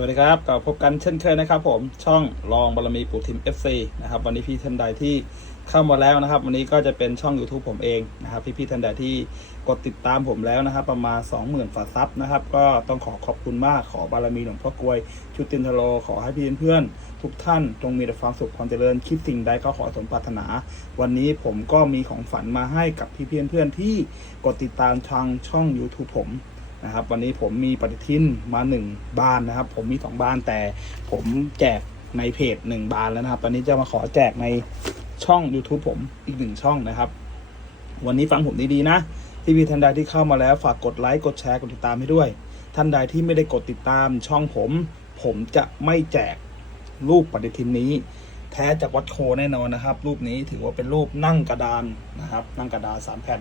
สวัสดีครับกลับพบกันเช่นเคยนะครับ ผมช่องรองบารมีปู่ทิม FC นะครับวันนี้พี่ท่านใดที่เข้ามาแล้วนะครับ วันนี้ก็จะเป็นช่อง YouTube ผมเองนะครับพี่พี่ท่านใดที่กดติดตามผมแล้วนะครับ ประมาณ 20,000ฝาซับนะครับ ก็ต้องขอขอบคุณมากขอบารมีหลวงพ่อกลวยชุตินทโลขอให้พี่เพื่อนๆทุกท่านจงมีแต่ความสุขความเจริญคิดสิ่งใดก็ขอสมปรารถนา วันนี้ผมก็มีของฝันมาให้กับพี่เพื่อนๆที่กดติดตามทางช่อง YouTube ผม นะครับ วันนี้ผมมีปฏิทินมาหนึ่งบานนะครับ ผมมีสองบานแต่ผมแจกในเพจหนึ่งบานแล้วนะครับ ตอนนี้จะมาขอแจกในช่อง YouTube ผมอีกหนึ่งช่องนะครับ วันนี้ฟังผมดีๆนะที่พี่ท่านใดที่เข้ามาแล้วฝากกดไลค์กดแชร์กดติดตามให้ด้วย ท่านใดที่ไม่ได้กดติดตามช่องผม ผมจะไม่แจกรูปปฏิทินนี้ แท้จากวัดโคแน่นอนนะครับ รูปนี้ถือว่าเป็นรูปนั่งกระดานนะครับ นั่งกระดานสามแผ่น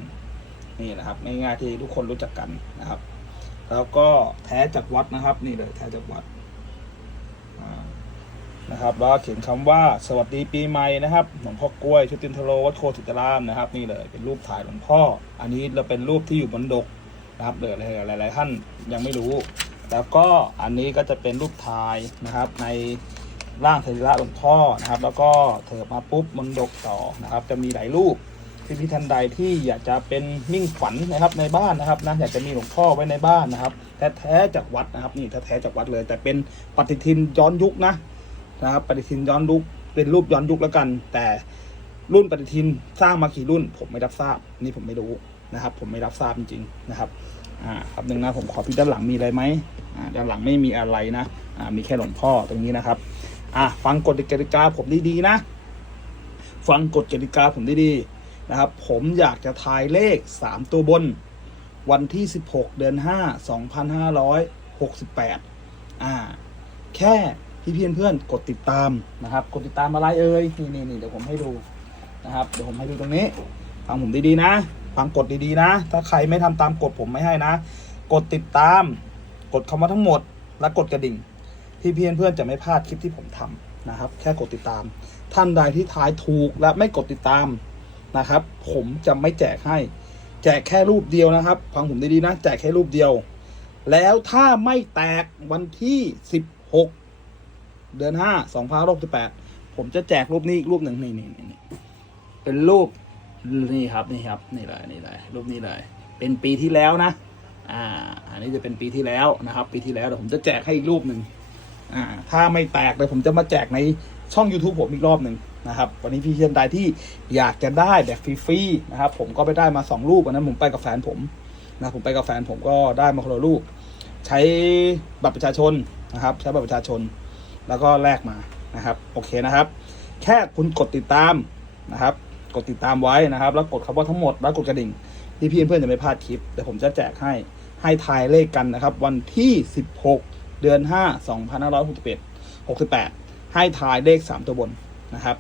นี่นะครับง่ายๆที่ทุกคนรู้จักกันนะครับ แล้วก็แท้จากวัดนะครับ นี่เลยแท้จากวัดนะครับแล้วเขียนคำว่าสวัสดีปีใหม่นะครับหลวงพ่อกล้วยชุตินทโลวัดโคสิตรามนะครับ นี่เลยเป็นรูปถ่ายหลวงพ่อ อันนี้เราเป็นรูปที่อยู่บนดกนะครับเดี๋ยวหลาย ๆ ท่านยังไม่รู้ แล้วก็อันนี้ก็จะเป็นรูปถ่ายนะครับในร่างสรีระหลวงพ่อนะครับ แล้วก็เถิบมาปุ๊บบนดกต่อนะครับ จะมีหลายรูป พี่พี่ท่านใดที่อยากจะเป็นมิ่งขวัญนะครับในบ้านนะครับนะอยากจะมีหลวงพ่อไว้ในบ้านนะครับแท้ๆจากวัดนะครับนี่แท้ๆจากวัดเลย แต่เป็นปฏิทินย้อนยุคนะนะครับปฏิทินย้อนยุคเป็นรูปย้อนยุคแล้วกัน แต่รุ่นปฏิทินสร้างมากี่รุ่น ผมไม่รับทราบนี่ผมไม่รู้นะครับ ผมไม่รับทราบจริงๆนะครับอ่าครับหนึ่งนะผมขอพี่ด้านหลังมีอะไรไหมอ่าด้านหลังไม่มีอะไรนะอ่ามีแค่หลวงพ่อตรงนี้นะครับอะฟังกฎกติกาผมดีๆนะ ฟังกฎกติกาผมดีๆ นะครับ ผมอยากจะทายเลข 3 ตัวบน วันที่ 16 เดือน 5 2568 อ่า แค่พี่เพื่อนเพื่อนกดติดตามนะครับ กดติดตามอะไรเอ่ยนี่นี่นี่เดี๋ยวผมให้ดูนะครับ เดี๋ยวผมให้ดูตรงนี้ฟังผมดีๆนะฟังกฎดีๆนะ ถ้าใครไม่ทำตามกฎผมไม่ให้นะ กดติดตาม กดคำว่าทั้งหมด และกดกระดิ่ง พี่เพื่อนเพื่อนจะไม่พลาดคลิปที่ผมทำนะครับ แค่กดติดตาม ท่านใดที่ทายถูกและไม่กดติดตาม นะครับ ผมจะไม่แจกให้ แจกแค่รูปเดียวนะครับ ฟังผมดีๆนะ แจกแค่รูปเดียว แล้วถ้าไม่แตกวันที่สิบหกเดือนห้าสองพันหกสิบแปดผมจะแจกรูปนี้อีกรูปหนึ่งนี่นี่นี่นี่เป็นรูปนี่ครับนี่ครับนี่เลยนี่เลยรูปนี้เลย เป็นปีที่แล้วนะ อ่า อันนี้จะเป็นปีที่แล้วนะครับ ปีที่แล้วเดี๋ยวผมจะแจกให้อีกรูปหนึ่งอ่า ถ้าไม่แตกเดี๋ยวผมจะมาแจกในช่อง YouTube ผมอีกรอบหนึ่ง นะครับวันนี้พี่เชียนใดที่อยากจะได้แบบฟรีๆนะครับผมก็ไปได้มาสองรูปวันนั้นผมไปกับแฟนผมนะผมไปกับแฟนผมก็ได้มาคนละรูปใช้บัตรประชาชนนะครับ ใช้บัตรประชาชน แล้วก็แลกมานะครับโอเคนะครับ แค่คุณกดติดตามนะครับ กดติดตามไว้นะครับ แล้วกดคำว่าทั้งหมดแล้วกดกระดิ่งพี่พี่เพื่อนจะไม่พลาดคลิปเดี๋ยวผมจะแจกให้ให้ทายเลขกันนะครับ วันที่ 16 เดือน 5 2561 68 ให้ทายเลข 3 ตัวบนนะครับ